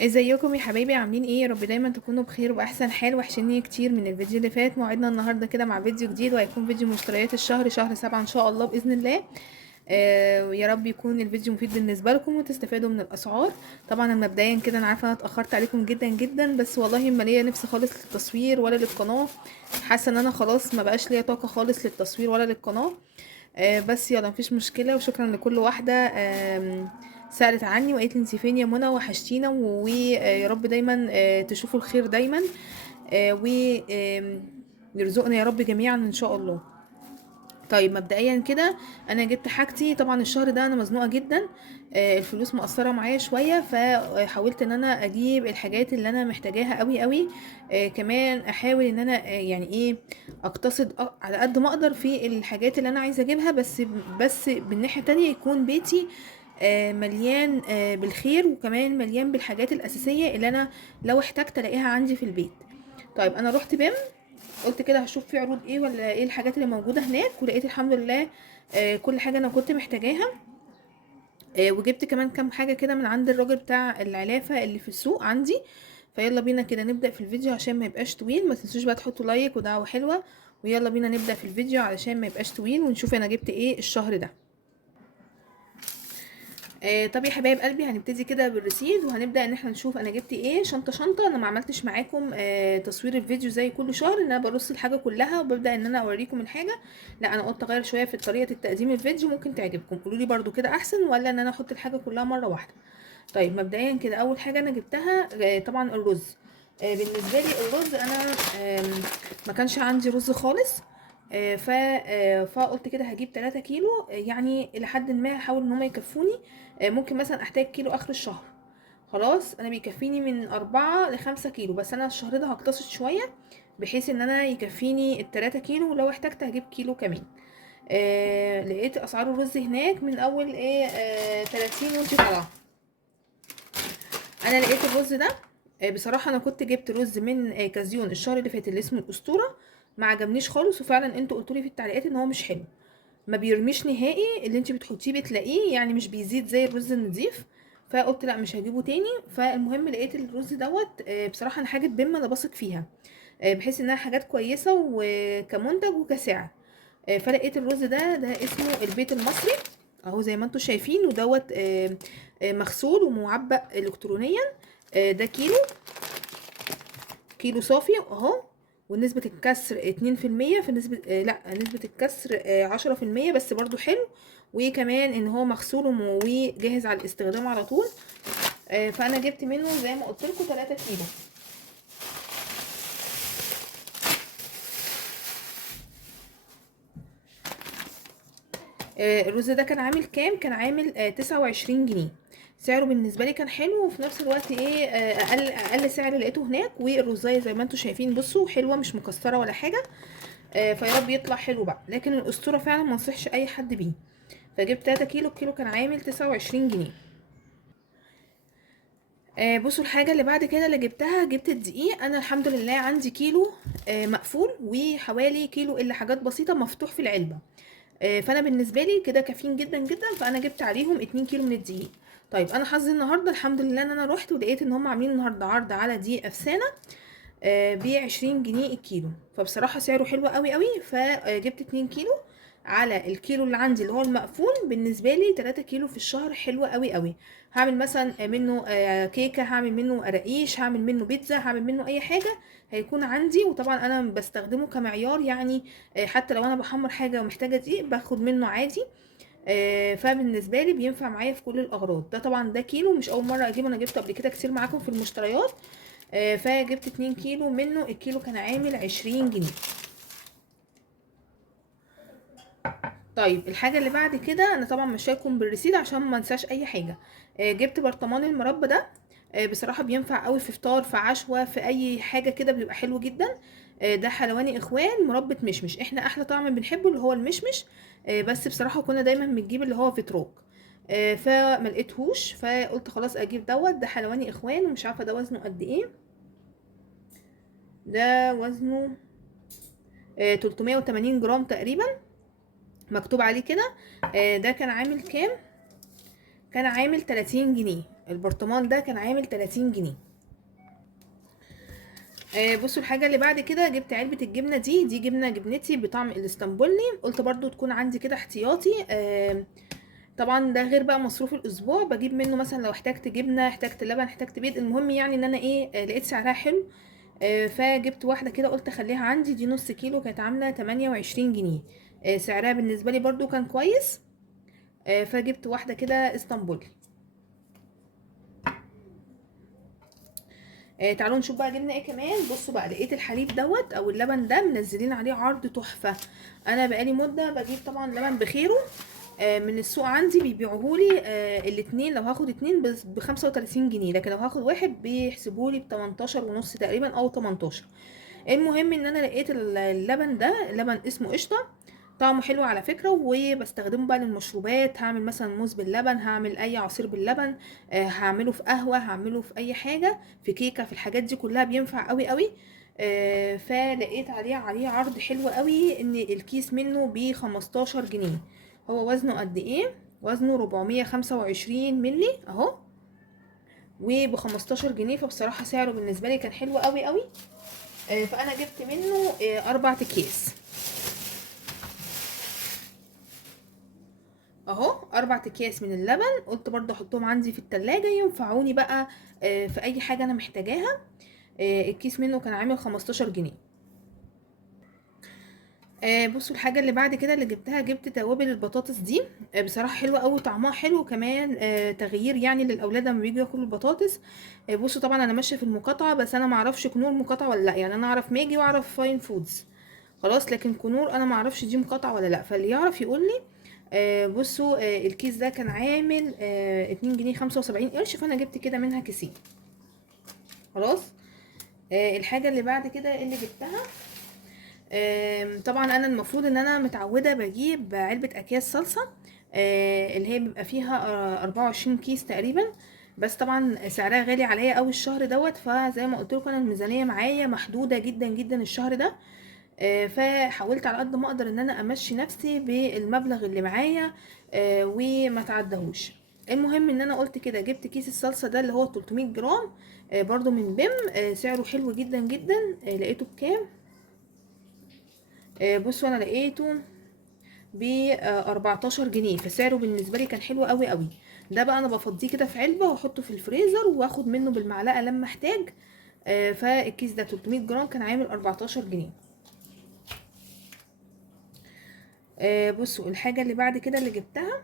ازيكم يا حبايبي؟ عاملين ايه؟ يا رب دايما تكونوا بخير واحسن حال. وحشني كتير من الفيديو اللي فات. موعدنا النهارده كده مع فيديو جديد، وهيكون فيديو مشتريات الشهر، شهر 7 ان شاء الله باذن الله. ويا رب يكون الفيديو مفيد بالنسبه لكم وتستفادوا من الاسعار. طبعا أنا مبدئيا كده انا عارفه انا اتاخرت عليكم جدا جدا، بس والله ما ليا نفس خالص للتصوير ولا للقناه. حاسه ان انا خلاص ما بقاش ليا طاقه خالص للتصوير ولا للقناه. بس يلا مفيش مشكله. وشكرا لكل واحده سألت عني وقالت لي انتي فين يا منى، وحشتينا، ويا رب دايما تشوفوا الخير دايما، ويرزقنا يا رب جميعا ان شاء الله. طيب مبدئيا كده انا جبت حاجتي. طبعا الشهر ده انا مزنوقه جدا، الفلوس مقصره معايا شويه، فحاولت ان انا اجيب الحاجات اللي انا محتاجاها قوي قوي. كمان احاول ان انا يعني ايه اقتصد على قد ما اقدر في الحاجات اللي انا عايزه اجيبها، بس بالناحيه التانية يكون بيتي مليان بالخير، وكمان مليان بالحاجات الاساسيه اللي انا لو احتجت الاقيها عندي في البيت. طيب انا رحت بيم، قلت كده هشوف في عروض ايه ولا ايه الحاجات اللي موجوده هناك، ولقيت الحمد لله كل حاجه انا كنت محتاجاها. وجبت كمان كام حاجه كده من عند الراجل بتاع العلافه اللي في السوق عندي. فيلا بينا كده نبدا في الفيديو عشان ما يبقاش طويل. ما تنسوش بقى تحطوا لايك ودعوه حلوه، ويلا بينا نبدا في الفيديو علشان ما يبقاش طويل، ونشوف انا جبت ايه الشهر ده. طب يا حبايب قلبي، هنبتدي كده بالرصيد، وهنبدا ان احنا نشوف انا جبت ايه شنطه شنطه. انا ما عملتش معاكم تصوير الفيديو زي كل شهر ان انا برص الحاجه كلها وببدا ان انا اوريكم الحاجه. لا، انا قلت اغير شويه في طريقه التقديم الفيديو، ممكن تعجبكم. قولوا لي برده كده احسن ولا ان انا احط الحاجه كلها مره واحده. طيب مبدئيا كده اول حاجه انا جبتها طبعا الرز. بالنسبه لي الرز انا ما كانش عندي رز خالص. فقلت كده هجيب 3 كيلو، يعني الى حد ما هحاول ان هم يكفوني. ممكن مثلا احتاج كيلو اخر الشهر. خلاص انا بيكفيني من 4 ل5 كيلو، بس انا الشهر ده هقتصد شويه بحيث ان انا يكفيني ال3 كيلو، ولو احتجت هجيب كيلو كمان. لقيت اسعار الرز هناك من اول ايه 30 وانتي طالعه. انا لقيت الرز ده بصراحه انا كنت جبت رز من كازيون الشهر اللي فات اللي اسمه الاسطوره. ما عجبنيش خالص، وفعلا انتوا قلتوا لي في التعليقات ان هو مش حلو. ما بيرميش نهائي، اللي انت بتحطيه بتلاقيه يعني مش بيزيد زي الرز النضيف. فقلت لا مش هجيبه تاني. فالمهم لقيت الرز دوت بصراحه انا حاجه بيم انا بثق فيها، بحيث انها حاجات كويسه وكمنتج وكسعر. فلقيت الرز ده اسمه البيت المصري اهو زي ما انتم شايفين، ودوت مغسول ومعبأ الكترونيا. ده كيلو صافي اهو. ونسبة الكسر 2%، في نسبة لا نسبة الكسر 10%، بس برضو حلو. وكمان ان هو مغسول وجاهز على الاستخدام على طول. فانا جبت منه زي ما قلت لكم 3 كيلو. الرز ده كان عامل كام؟ كان عامل 29 جنيه. سعره بالنسبه لي كان حلو، وفي نفس الوقت ايه اقل سعر لقيته هناك. والرزايه زي ما انتم شايفين بصوا حلوه مش مكسره ولا حاجه. فيا رب يطلع حلو بقى. لكن الاسطوره فعلا ما انصحش اي حد بيه. فجبت 3 كيلو، الكيلو كان عامل 29 جنيه. بصوا الحاجه اللي بعد كده اللي جبتها، جبت الدقيق. انا الحمد لله عندي كيلو مقفول، وحوالي كيلو الا حاجات بسيطه مفتوح في العلبه. فانا بالنسبه لي كده كافيين جدا جدا، فانا جبت عليهم 2 كيلو من الدقيق. طيب انا حظي النهارده الحمد لله ان انا رحت ولقيت ان هم عاملين النهارده عرض على دقيق افسانه ب 20 جنيه الكيلو. فبصراحه سعره حلو قوي قوي، فجبت 2 كيلو على الكيلو اللي عندي اللي هو المقفول. بالنسبه لي 3 كيلو في الشهر حلوه قوي قوي. هعمل مثلا منه كيكه، هعمل منه قراقيش، هعمل منه بيتزا، هعمل منه اي حاجه هيكون عندي. وطبعا انا بستخدمه كمعيار يعني، حتى لو انا بحمر حاجه ومحتاجه دقيق باخد منه عادي. فبالنسبه لي بينفع معايا في كل الاغراض. ده طبعا ده كيلو مش اول مره اجيبه، انا جبته قبل كده كتير معاكم في المشتريات. فجبت 2 كيلو منه، الكيلو كان عامل 20 جنيه. طيب الحاجه اللي بعد كده انا طبعا مشاكم بالرصيد عشان ما انساش اي حاجه. جبت برطمان المربى ده. بصراحه بينفع قوي في فطار، في عشوه، في اي حاجه كده بيبقى حلو جدا. ده حلواني اخوان مربى مشمش. احنا احلى طعم بنحبه اللي هو المشمش. بس بصراحه كنا دايما بنجيب اللي هو فيتروك. فما لقيتهوش، فقلت خلاص اجيب دوت. ده حلواني اخوان، ومش عارفه ده وزنه قد ايه. ده وزنه 380 جرام تقريبا، مكتوب عليه كده. ده كان عامل كام؟ كان عامل 30 جنيه. البرطمان ده كان عامل 30 جنيه. بصوا الحاجه اللي بعد كده، جبت علبه الجبنه دي جبنتي بطعم الاسطنبولي، قلت برضو تكون عندي كده احتياطي. طبعا ده غير بقى مصروف الاسبوع، بجيب منه مثلا لو احتجت جبنه، احتجت لبن، احتجت بيض، المهم يعني ان انا ايه، لقيت سعرها حلو. فجبت واحده كده، قلت اخليها عندي، دي نص كيلو، كانت عامله 28 جنيه. سعرها بالنسبه لي برضو كان كويس. فجبت واحده كده اسطنبولي. تعالوا نشوف بقى جبنا ايه كمان. بصوا بقى، لقيت الحليب دوت او اللبن ده منزلين عليه عرض تحفه. انا بقالي مده بجيب طبعا لبن بخيره من السوق، عندي بيبيعوهولي الاتنين، لو هاخد اتنين ب 35 جنيه، لكن لو هاخد واحد بيحسبولي ب 18 ونص تقريبا او 18. المهم ان انا لقيت اللبن ده، لبن اسمه قشطه، طعمه حلو على فكرة، وبستخدمه بقى للمشروبات، هعمل مثلا موز باللبن، هعمل اي عصير باللبن، هعمله في قهوة، هعمله في اي حاجة، في كيكة، في الحاجات دي كلها بينفع قوي قوي. فلقيت عليه عرض حلو قوي، ان الكيس منه ب 15 جنيه. هو وزنه قد ايه؟ وزنه 425 ملي اهو، وب 15 جنيه، فبصراحة سعره بالنسبة لي كان حلو قوي قوي. فانا جبت منه 4 اكياس اهو، 4 اكياس من اللبن، قلت برضه احطهم عندي في التلاجة ينفعوني بقى في اي حاجة انا محتاجاها. الكيس منه كان عامل 15 جنيه. بصوا الحاجة اللي بعد كده اللي جبتها، جبت توابل البطاطس دي. بصراحة حلوة قوي، طعمها حلو كمان، تغيير يعني للاولاد لما بييجوا ياكلوا البطاطس. بصوا طبعا انا ماشية في المقاطعة، بس انا معرفش كنور مقاطعة ولا لا، يعني انا اعرف ماجي واعرف فاين فودز خلاص، لكن كنور انا معرفش دي مقاطعة ولا لا، فاللي يعرف يقول لي. بصوا الكيس ده كان عامل 2 جنيه 75 قرش، فانا جبت كده منها كيسين خلاص. الحاجة اللي بعد كده اللي جبتها، طبعا انا المفروض ان انا متعودة بجيب علبة اكياس صلصة، اللي هي بيبقى فيها 24 كيس تقريبا، بس طبعا سعرها غالي عليا قوي الشهر دوت، فزي ما قلت لكم انا الميزانية معايا محدودة جدا جدا الشهر ده. فحاولت على قد ما اقدر ان انا امشي نفسي بالمبلغ اللي معايا وما تعدهوش. المهم ان انا قلت كده، جبت كيس الصلصه ده اللي هو 300 جرام برضو من بيم، سعره حلو جدا جدا. لقيته بكام؟ بصوا انا لقيته ب 14 جنيه، فسعره بالنسبه لي كان حلو قوي قوي. ده بقى انا بفضيه كده في علبه واحطه في الفريزر واخد منه بالمعلقه لما احتاج. فالكيس ده 300 جرام كان عامل 14 جنيه. بصوا الحاجة اللي بعد كده اللي جبتها،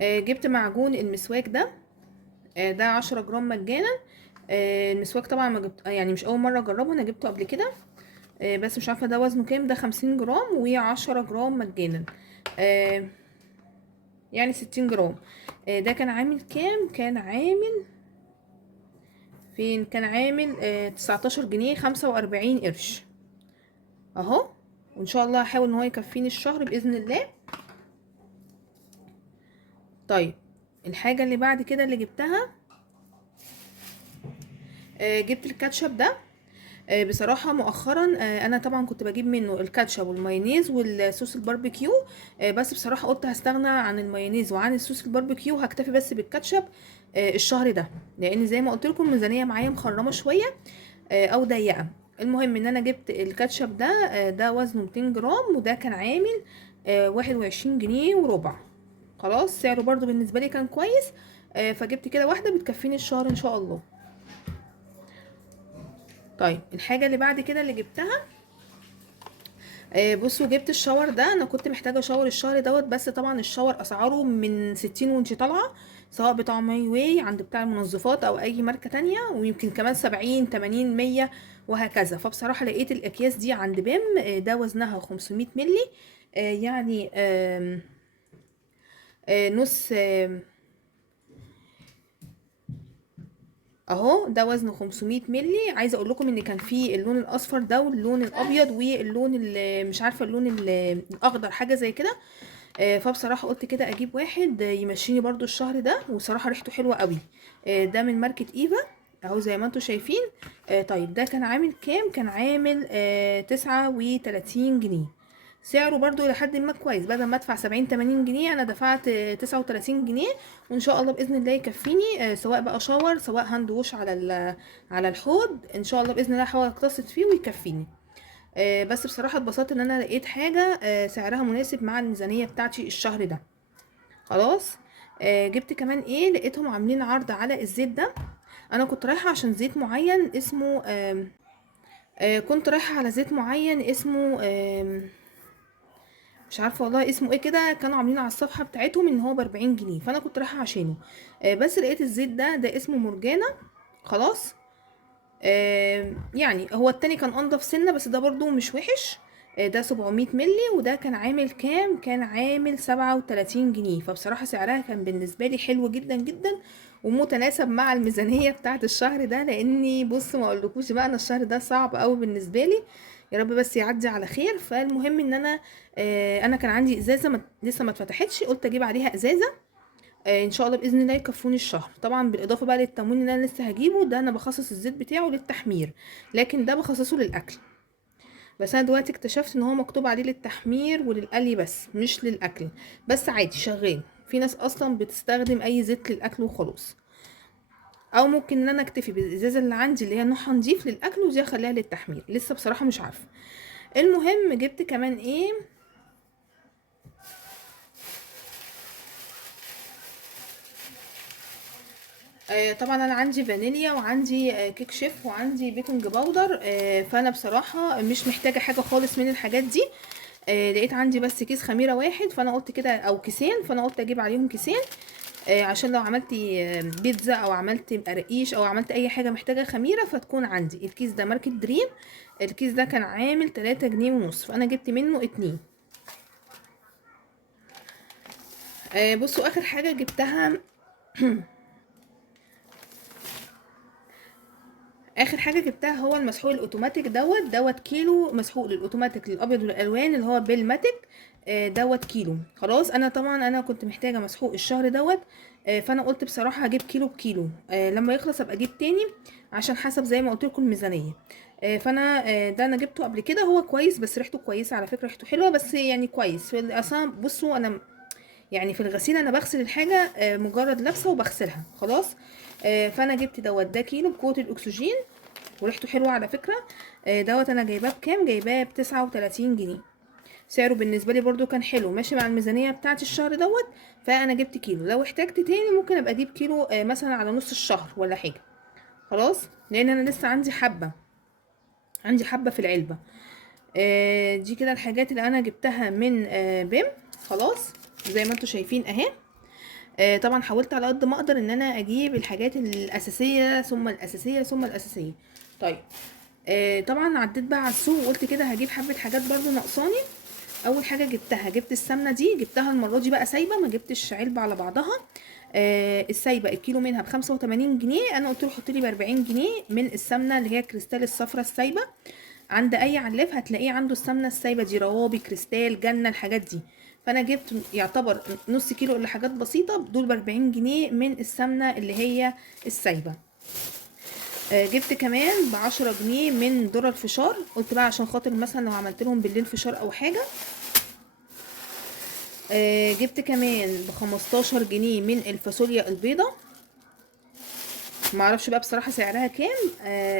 جبت معجون المسواك ده. ده 10 جرام مجانا. المسواك طبعا ما جبت، يعني مش اول مرة اجربه، انا جبته قبل كده. بس مش عارفة ده وزنه كام، ده 50 جرام و10 جرام مجانا. يعني 60 جرام. ده كان عامل كام؟ كان عامل فين؟ كان عامل 19 جنيه 45 قرش اهو. وان شاء الله هحاول ان هو يكفيني الشهر باذن الله. طيب الحاجة اللي بعد كده اللي جبتها، جبت الكاتشب ده. بصراحة مؤخرا انا طبعا كنت بجيب منه الكاتشب والمايونيز والصوص الباربيكيو. بس بصراحة قلت هستغنى عن المايونيز وعن الصوص الباربيكيو، هكتفي بس بالكاتشب الشهر ده، لان زي ما قلت لكم الميزانية معايا مخرمة شوية او ضيقة. المهم ان انا جبت الكاتشب ده، ده وزنه 200 جرام، وده كان عامل 21 جنيه وربع خلاص. سعره برضو بالنسبة لي كان كويس. فجبت كده واحدة بتكفيني الشهر ان شاء الله. طيب الحاجة اللي بعد كده اللي جبتها، بصوا جبت الشاور ده. انا كنت محتاجة شاور الشهر دوت، بس طبعا الشاور اسعاره من 60 وانت طالعة، سواء بتاع ماي واي عند بتاع المنظفات او اي ماركة تانية، ويمكن كمان 70 80 100 وهكذا. فبصراحة لقيت الاكياس دي عند بيم، ده وزنها 500 ملي، يعني نص اهو، ده وزنه 500 ملي. عايزه اقول لكم ان كان فيه اللون الاصفر ده واللون الابيض واللون مش عارفه اللون الاخضر حاجه زي كده. فبصراحه قلت كده اجيب واحد يمشيني برضو الشهر ده، وصراحه ريحته حلوه قوي. ده من ماركه ايفا اهو زي ما انتم شايفين. طيب ده كان عامل كام؟ كان عامل 39 جنيه. سعره برضو لحد ما كويس، بدل ما ادفع 70-80 جنيه انا دفعت 39 جنيه، وان شاء الله باذن الله يكفيني، سواء بقى شاور سواء هاند ووش على الحوض، ان شاء الله باذن الله هحاول اقتصد فيه ويكفيني. بس بصراحه اتبسطت ان انا لقيت حاجه سعرها مناسب مع الميزانيه بتاعتي الشهر ده. خلاص. جبت كمان ايه، لقيتهم عاملين عرض على الزيت ده. انا كنت رايحه عشان زيت معين اسمه كنت رايحه على زيت معين اسمه مش عارفه والله اسمه ايه كده، كانوا عاملين على الصفحه بتاعتهم ان هو ب40 جنيه، فانا كنت رايحه عشانه. بس لقيت الزيت ده اسمه مرجانة. خلاص. يعني هو التاني كان انضف سنه، بس ده برضو مش وحش. ده 700 ملي، وده كان عامل كام، كان عامل 37 جنيه، فبصراحه سعرها كان بالنسبه لي حلو جدا جدا، ومتناسب مع الميزانيه بتاعت الشهر ده، لاني بص ما اقولكوش بقى انا الشهر ده صعب قوي بالنسبه لي. يا رب بس يعدي على خير. فالمهم ان انا كان عندي ازازه لسه ما اتفتحتش، قلت اجيب عليها ازازه. ان شاء الله باذن الله يكفوني الشهر، طبعا بالاضافه بقى للتموين اللي انا لسه هجيبه ده، انا بخصص الزيت بتاعه للتحمير، لكن ده بخصصه للاكل. بس انا دلوقتي اكتشفت ان هو مكتوب عليه للتحمير وللقلي بس مش للاكل. بس عادي شغال، في ناس اصلا بتستخدم اي زيت للاكل وخلاص. او ممكن ان انا اكتفي بالازازه اللي عندي اللي هي نوعها نضيف للاكل، ودي اخليها للتحمير، لسه بصراحه مش عارفه. المهم جبت كمان ايه، طبعا انا عندي فانيليا وعندي كيك شيف وعندي بيكنج باودر. فانا بصراحه مش محتاجه حاجه خالص من الحاجات دي. لقيت عندي بس كيس خميره واحد، فانا قلت كده او كيسين، فانا قلت اجيب عليهم كيسين. عشان لو عملت بيتزا او عملت قرقيش او عملت اي حاجه محتاجه خميره فتكون عندي. الكيس ده ماركه دريم، الكيس ده كان عامل 3 جنيه ونص، فانا جبت منه 2. بصوا اخر حاجه جبتها اخر حاجه جبتها هو المسحوق الاوتوماتيك دوت كيلو مسحوق للاوتوماتيك للابيض والالوان اللي هو بالماتيك. دوت كيلو. خلاص. انا طبعا انا كنت محتاجه مسحوق الشهر دوت. فانا قلت بصراحه هجيب كيلو بكيلو، لما يخلص ابقى اجيب تاني، عشان حسب زي ما قلت لكم الميزانيه. فانا ده انا جبته قبل كده، هو كويس، بس ريحته كويسه على فكره، ريحته حلوه، بس يعني كويس اصلا. بصوا انا يعني في الغسيل انا بغسل الحاجه مجرد لابسه وبغسلها خلاص. فانا جبت ده كيلو بقوه الاكسجين، وريحته حلوه على فكره. انا جايباه بكام، جايباه ب39 جنيه. سعره بالنسبه لي برضو كان حلو، ماشي مع الميزانيه بتاعت الشهر دوت. فانا جبت كيلو، لو احتجت تاني ممكن ابقى اجيب كيلو مثلا على نص الشهر ولا حاجه. خلاص. لان انا لسه عندي حبه في العلبه. دي كده الحاجات اللي انا جبتها من بيم. خلاص. زي ما انتم شايفين اهي. طبعا حاولت على قد ما اقدر ان انا اجيب الحاجات الاساسيه ثم الاساسيه ثم الاساسيه. طيب. طبعا عديت بقى على السوق وقلت كده هجيب حبه حاجات برضو ناقصاني. اول حاجه جبت السمنه دي، جبتها المره دي بقى سايبه، ما جبتش علبه على بعضها. السايبه الكيلو منها ب85 جنيه، انا قلت له حط لي ب40 جنيه من السمنه اللي هي كريستال الصفرة السايبه. عند اي علاف هتلاقيه عنده السمنه السايبه دي، روابي، كريستال، جنه، الحاجات دي. فانا جبت يعتبر نص كيلو الا حاجات بسيطه دول ب40 جنيه من السمنه اللي هي السايبه. جبت كمان ب10 جنيه من ذرة الفشار، قلت بقى عشان خاطر مثلا لو عملت لهم بالليل فشار او حاجه. جبت كمان ب15 جنيه من الفاصوليا البيضه، معرفش بقى بصراحه سعرها كام.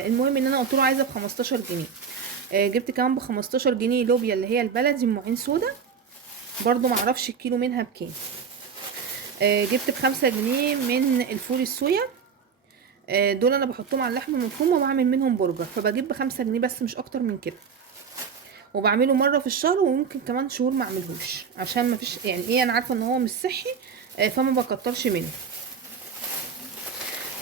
المهم ان انا قلت له عايزه ب15 جنيه. جبت كمان ب15 جنيه لوبيا اللي هي البلدي ام عين سودا، برضو معرفش الكيلو منها بكام. جبت ب5 جنيه من الفول الصويا. دول انا بحطهم على اللحمه المفرومه وبعمل منهم برجر، فبجيب ب5 جنيه بس مش اكتر من كده، وبعمله مره في الشهر، وممكن كمان شهور ما اعملهوش عشان ما فيش يعني ايه، انا عارفه ان هو مش صحي. فما بكترش منه.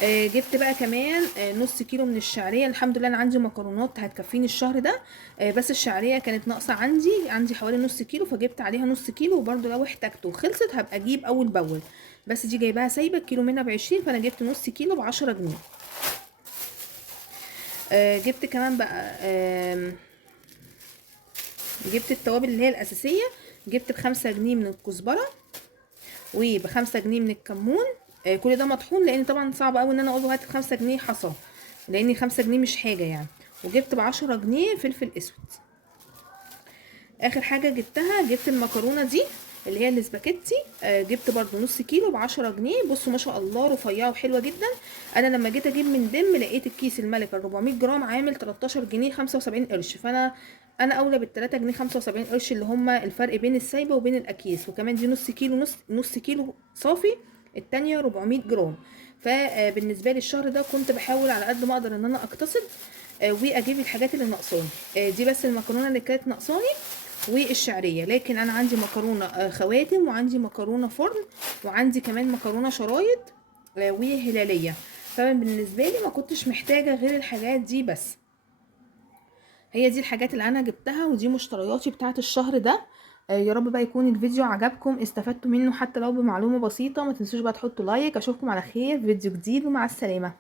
جبت بقى كمان نص كيلو من الشعريه. الحمد لله انا عندي مكرونات هتكفيني الشهر ده. بس الشعريه كانت ناقصه عندي حوالي نص كيلو، فجبت عليها نص كيلو، وبرده لو احتجت وخلصت هبقى اجيب اول باول. بس دي جايباها سايبه، الكيلو منها ب20، فانا جبت نص كيلو ب10 جنيه. جبت كمان بقى جبت التوابل اللي هي الاساسيه. جبت ب5 جنيه من الكزبره، وب5 جنيه من الكمون. كل ده مطحون، لان طبعا صعب قوي ان انا اقول له هات 5 جنيه حصى، لان 5 جنيه مش حاجه يعني. وجبت ب10 جنيه فلفل اسود. اخر حاجه جبتها، جبت المكرونه دي اللي هي الاسباجيتي، جبت برضو نص كيلو ب10 جنيه. بصوا ما شاء الله رفيعه وحلوه جدا. انا لما جيت اجيب من دم لقيت الكيس الملكه 400 جرام عامل 13 جنيه 75 قرش، فانا اولى بال3 جنيه 75 قرش اللي هما الفرق بين السايبه وبين الاكياس. وكمان دي نص كيلو، نص كيلو صافي، التانية 400 جرام. فبالنسبه لي الشهر ده كنت بحاول على قد ما اقدر ان انا اقتصد واجيب الحاجات اللي ناقصاني. دي بس المكرونه اللي كانت ناقصاني والشعريه. لكن انا عندي مكرونه خواتم، وعندي مكرونه فرن، وعندي كمان مكرونه شرايط وهلاليه. فبالنسبه لي ما كنتش محتاجه غير الحاجات دي بس. هي دي الحاجات اللي انا جبتها، ودي مشترياتي بتاعت الشهر ده. يا رب بقى يكون الفيديو عجبكم، استفدتوا منه حتى لو بمعلومه بسيطه. ما تنسوش بقى تحطوا لايك. اشوفكم على خير في فيديو جديد، ومع السلامه.